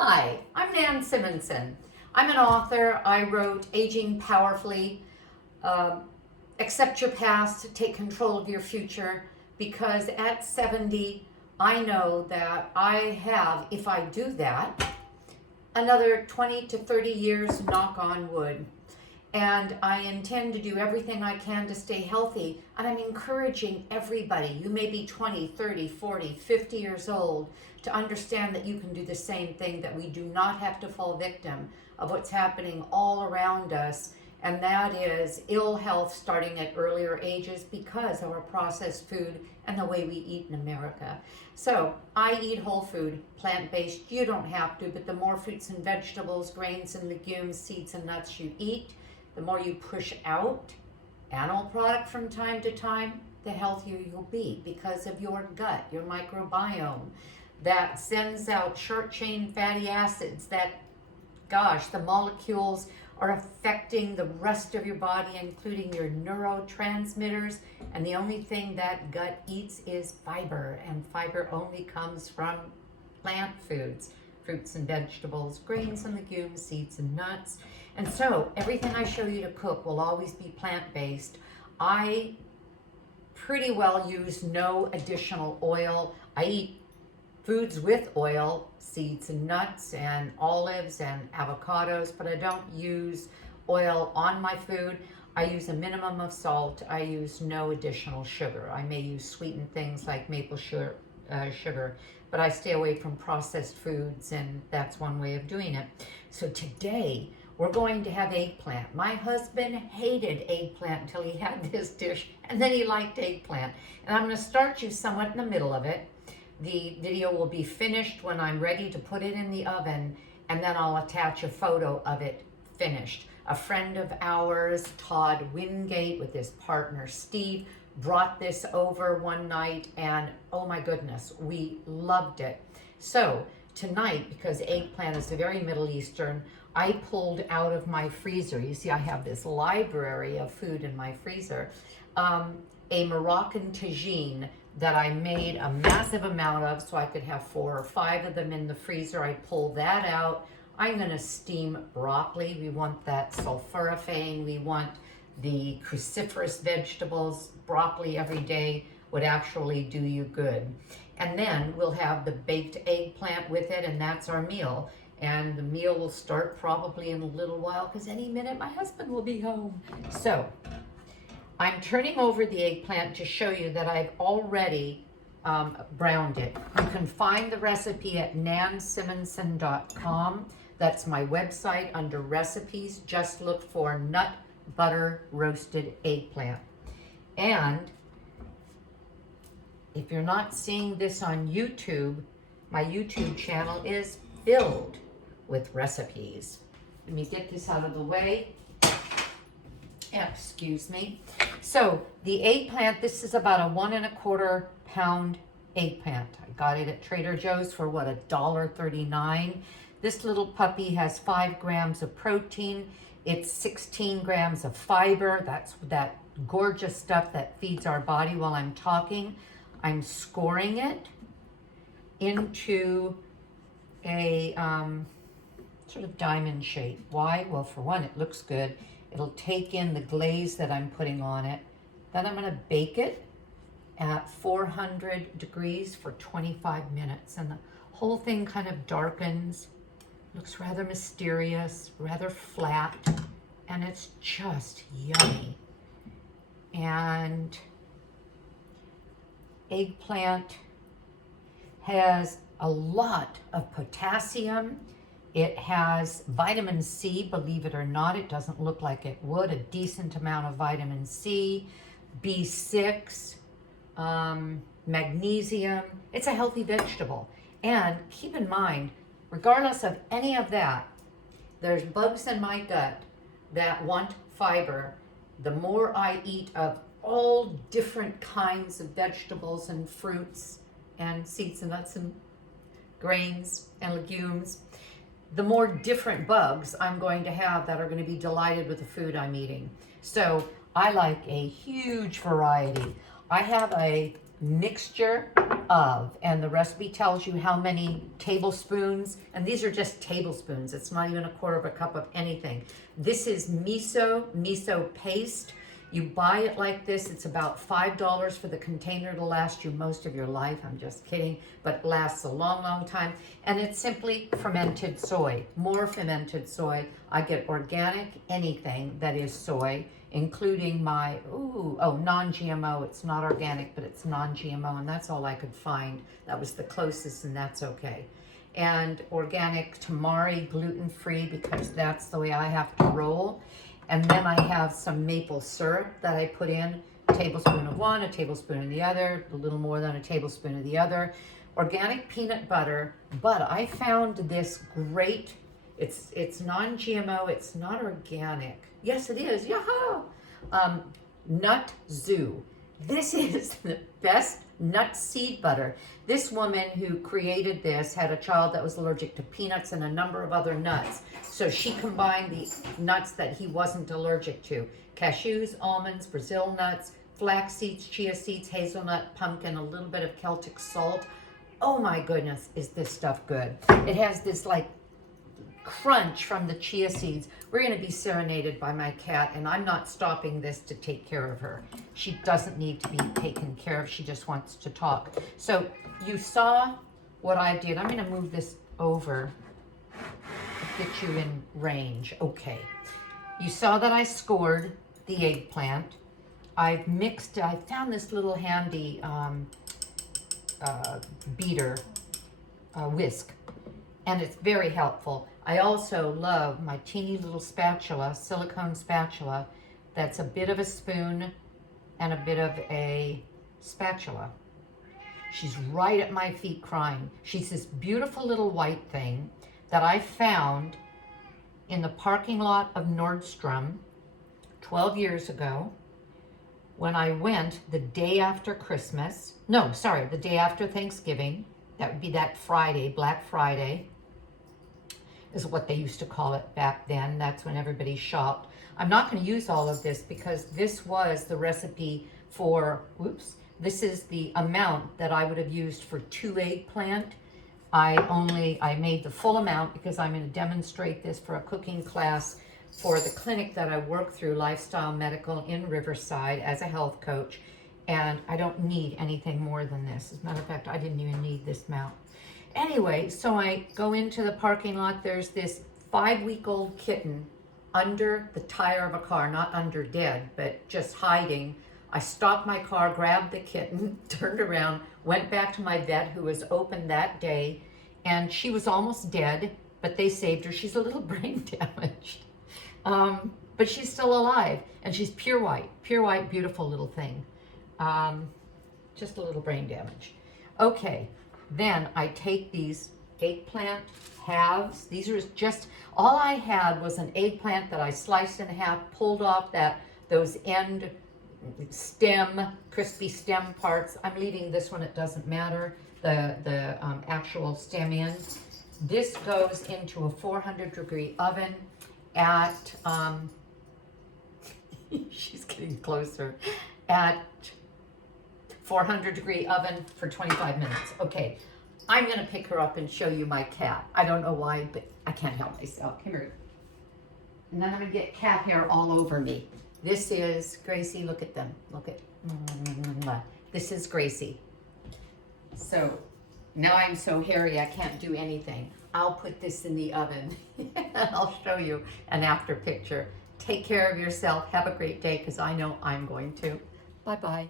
Hi, I'm Nan Simonson. I'm an author. I wrote Aging Powerfully, Accept Your Past, Take Control of Your Future, because at 70, I know that I have, if I do that, another 20 to 30 years, knock on wood. And I intend to do everything I can to stay healthy. And I'm encouraging everybody, you may be 20, 30, 40, 50 years old, to understand that you can do the same thing, that we do not have to fall victim of what's happening all around us. And that is ill health starting at earlier ages because of our processed food and the way we eat in America. So I eat whole food, plant-based. You don't have to, but the more fruits and vegetables, grains and legumes, seeds and nuts you eat, the more you push out animal product from time to time, the healthier you'll be because of your gut, your microbiome that sends out short chain fatty acids that, gosh, the molecules are affecting the rest of your body, including your neurotransmitters. And the only thing that gut eats is fiber, and fiber only comes from plant foods, fruits and vegetables, grains and legumes, seeds and nuts. And so everything I show you to cook will always be plant-based. I pretty well use no additional oil. I eat foods with oil, seeds and nuts and olives and avocados, but I don't use oil on my food. I use a minimum of salt. I use no additional sugar. I may use sweetened things like maple sugar, but I stay away from processed foods, and that's one way of doing it. So today, we're going to have eggplant. My husband hated eggplant until he had this dish, and then he liked eggplant. And I'm going to start you somewhat in the middle of it. The video will be finished when I'm ready to put it in the oven, and then I'll attach a photo of it finished. A friend of ours, Todd Wingate, with his partner Steve, brought this over one night, and oh my goodness, we loved it. So tonight, because eggplant is very Middle Eastern, I pulled out of my freezer, you see I have this library of food in my freezer, a Moroccan Tagine that I made a massive amount of so I could have 4 or 5 of them in the freezer. I pulled that out. I'm going to steam broccoli. We want that sulforaphane. We want the cruciferous vegetables. Broccoli every day would actually do you good. And then we'll have the baked eggplant with it, and that's our meal. And the meal will start probably in a little while because any minute my husband will be home. So I'm turning over the eggplant to show you that I've already browned it. You can find the recipe at nansimonson.com. That's my website. Under recipes, just look for nut butter roasted eggplant. And if you're not seeing this on YouTube, my YouTube channel is filled with recipes. Let me get this out of the way. Excuse me. So the eggplant, this is about a 1 1/4 pound eggplant. I got it at Trader Joe's for what, $1.39. This little puppy has 5 grams of protein. It's 16 grams of fiber. That's that gorgeous stuff that feeds our body. While I'm talking, I'm scoring it into a sort of diamond shape. Why? Well, for one, it looks good. It'll take in the glaze that I'm putting on it. Then I'm going to bake it at 400 degrees for 25 minutes. And the whole thing kind of darkens. Looks rather mysterious, rather flat, and it's just yummy. And eggplant has a lot of potassium. It has vitamin C, believe it or not. It doesn't look like it would. A decent amount of vitamin C, B6, magnesium. It's a healthy vegetable. And keep in mind, regardless of any of that, there's bugs in my gut that want fiber. The more I eat of all different kinds of vegetables and fruits and seeds and nuts and grains and legumes, the more different bugs I'm going to have that are going to be delighted with the food I'm eating. So I like a huge variety. I have a mixture of, and the recipe tells you how many tablespoons, and these are just tablespoons. It's not even a quarter of a cup of anything. This is miso paste. You buy it like this. It's about $5 for the container to last you most of your life. I'm just kidding, but it lasts a long, long time. And it's simply fermented soy, more fermented soy. I get organic anything that is soy, including my, non-GMO. It's not organic, but it's non-GMO, and that's all I could find. That was the closest, and that's okay. And organic tamari, gluten-free, because that's the way I have to roll. And then I have some maple syrup that I put in, a tablespoon of one, a tablespoon of the other, a little more than a tablespoon of the other. Organic peanut butter, but I found this great, it's non-GMO, it's not organic. Yes, it is, yahoo! Nut Zoo. This is the best nut seed butter. This woman who created this had a child that was allergic to peanuts and a number of other nuts. So she combined the nuts that he wasn't allergic to. Cashews, almonds, Brazil nuts, flax seeds, chia seeds, hazelnut, pumpkin, a little bit of Celtic salt. Oh my goodness, is this stuff good. It has this like crunch from the chia seeds. We're going to be serenaded by my cat, and I'm not stopping this to take care of her. She doesn't need to be taken care of. She just wants to talk. So you saw what I did. I'm going to move this over to get you in range. Okay. You saw that I scored the eggplant. I've mixed, I found this little handy beater, whisk, and it's very helpful. I also love my teeny little spatula, silicone spatula, that's a bit of a spoon and a bit of a spatula. She's right at my feet crying. She's this beautiful little white thing that I found in the parking lot of Nordstrom 12 years ago when I went the day after Christmas. No, sorry, the day after Thanksgiving. That would be that Friday, Black Friday, is what they used to call it back then. That's when everybody shopped. I'm not going to use all of this because this was the recipe for, this is the amount that I would have used for 2 eggplant. I made the full amount because I'm going to demonstrate this for a cooking class for the clinic that I work through, Lifestyle Medical in Riverside, as a health coach. And I don't need anything more than this. As a matter of fact, I didn't even need this amount. Anyway, so I go into the parking lot. There's this 5-week-old kitten under the tire of a car, not under dead, but just hiding. I stopped my car, grabbed the kitten, turned around, went back to my vet who was open that day, and she was almost dead, but they saved her. She's a little brain damaged, but she's still alive, and she's pure white, beautiful little thing. Just a little brain damage. Okay. Then I take these eggplant halves. These are just, all I had was an eggplant that I sliced in half, pulled off those end stem, crispy stem parts. I'm leaving this one, it doesn't matter, the actual stem end. This goes into a 400-degree oven at, she's getting closer, at 400-degree oven for 25 minutes. Okay, I'm going to pick her up and show you my cat. I don't know why, but I can't help myself. Come here. And then I'm going to get cat hair all over me. This is Gracie. Look at them. Look at. This is Gracie. So now I'm so hairy I can't do anything. I'll put this in the oven and I'll show you an after picture. Take care of yourself. Have a great day because I know I'm going to. Bye-bye.